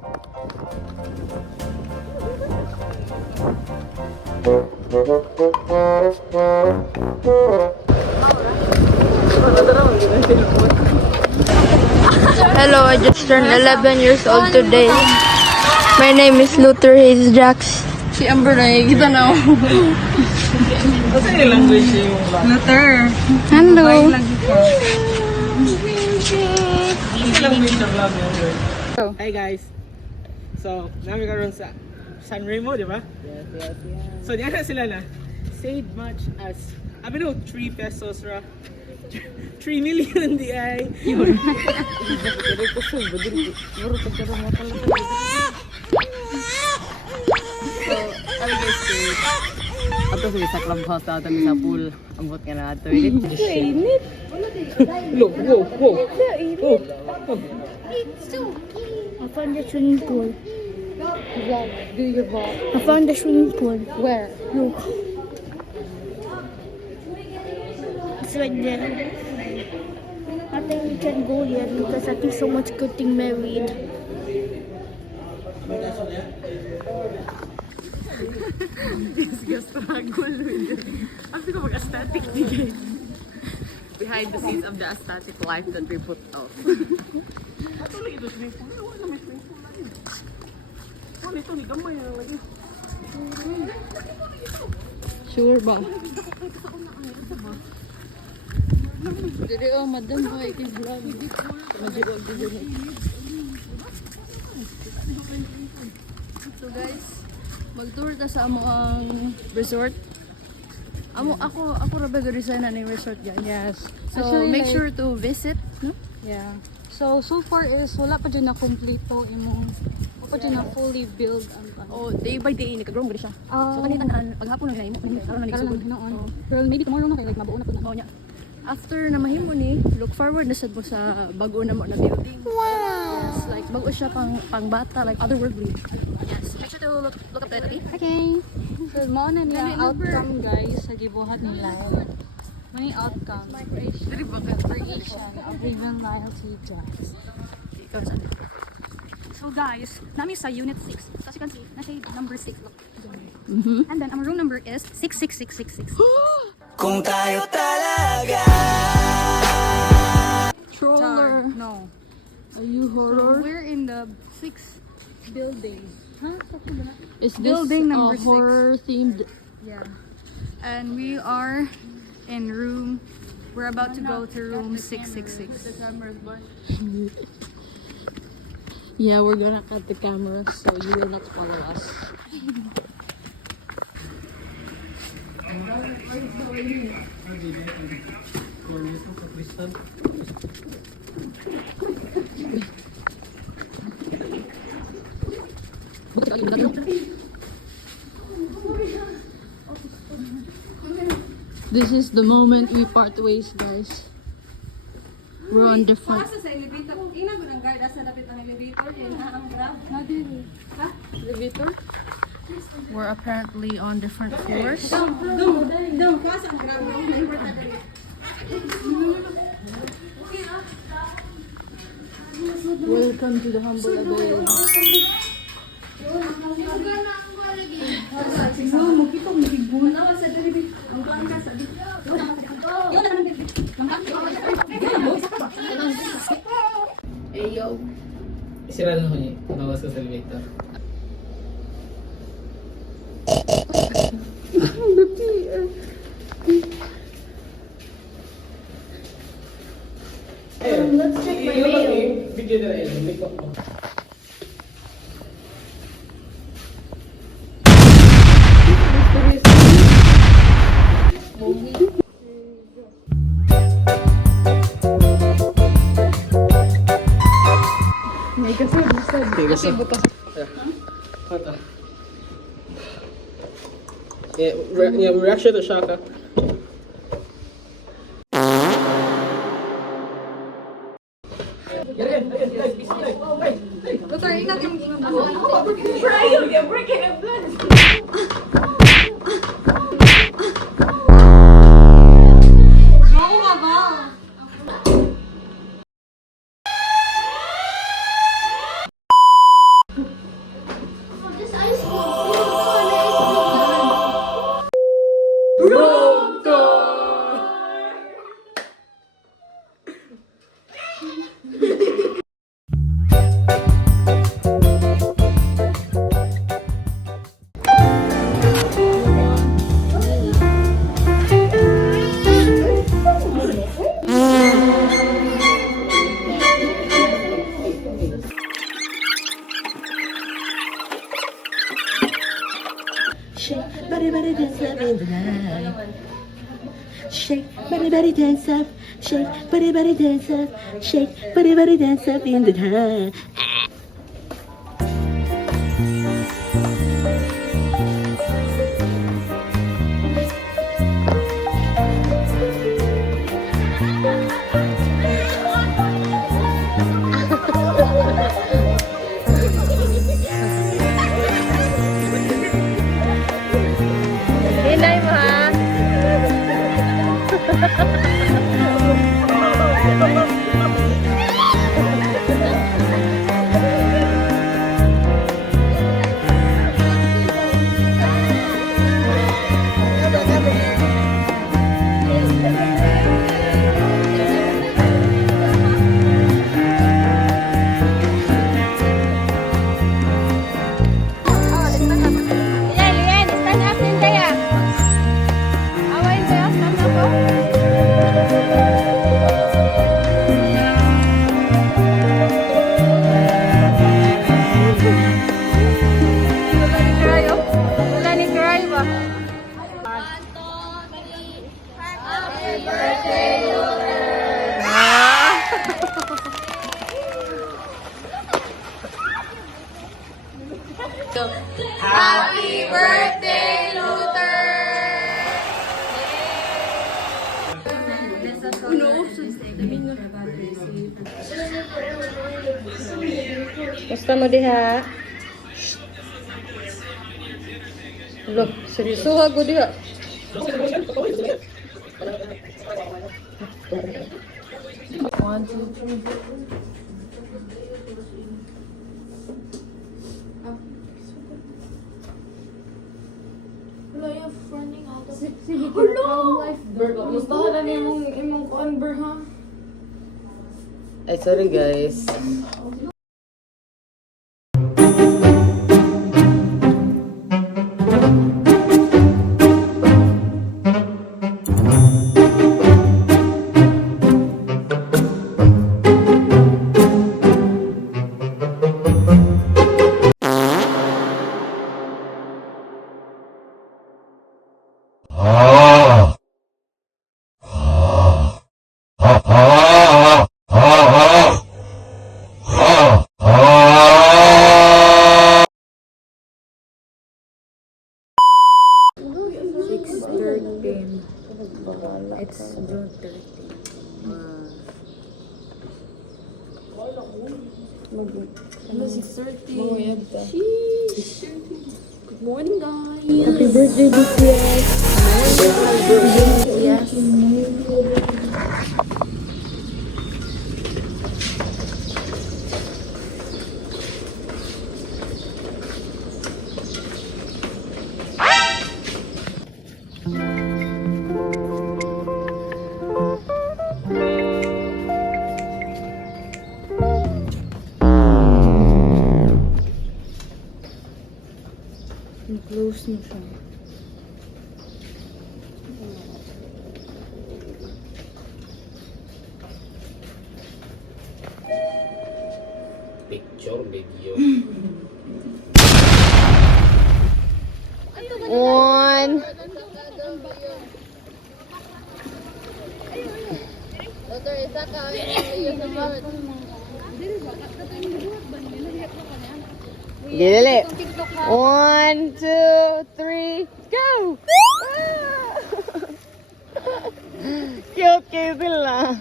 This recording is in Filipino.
Hello, I just turned 11 years old today. My name is Luther Hayes Jax. Si Amber na kita na. What's your language yung Luther. Hello. Hi guys. So, nami karon sa San Remo, di ba? Yes. So, diyan na sila na. Save much as, I don't know, 3 pesos ra. 3 million di ay. Ato sa clubhouse na ato sa pool. Ambot nga na ato. Init. Whoa. I found the swimming pool. Do your vlog. I found the swimming pool. Where? Look. It's right there. I think we can go yet because I think someone's getting married. Behind the scenes of the aesthetic life that we put out. Sure ba? Dili madam ba vlog. So guys, mag-tour ta sa among resort. Ako ra ba resign na ng resort guys. Yes. So Actually, make like, sure to visit, no? Yeah. So far is wala pa dyan na kompleto imong wala pa dyan na fully build ang Oh, day by day ni kagrong gid siya. So kanina paghapon na himo, karon na nagsugod. Pero maybe tomorrow na kay like mabuo na po na. Oh nya. After na mahimo ni, look forward na sad mo sa bago na mo na building. Wow. Yes, like bago siya pang bata, like otherworldly. Yes. Make sure to look up that, okay? Okay. So mao na niya outcome guys sa gibuhat nila. Many outcomes. Creation of Raven Loyalty Drives. So guys, nami sa unit 6. So as you can see, nasa number 6. Look. And then our room number is 66666. Kung tayo talaga. Stroller. No. Are you horror? So we're in the 6th building. Huh? Is this building number horror themed? Yeah. And we are in room, we're about to go to room 666. Yeah, we're gonna cut the camera so you will not follow us. This is the moment we part ways, guys. We're on different. Elevator? We're apparently on different floors. Welcome to the humble abode. Ayo. Isira na ko niya. Bawas ka sa elevator. Let's check my mail. Video na rin. Make up mo. Kasi bukas. Ata. Yeah, reaction to Shaka. body dance up in the night. Shake, body dance up. Shake, body dance up. Shake, body dance up in the night. Hinay mo ha. Happy birthday, Luther! Basta mo diha. Look, seryoso ako diha. One, two, three. Ay, sorry guys. It's June 30. Ano, 6:30? Good morning, guys. Happy birthday, BTS. Yes. Close na siya. Picture video. One. Dili. 1, 2, 3, go! Cute sila.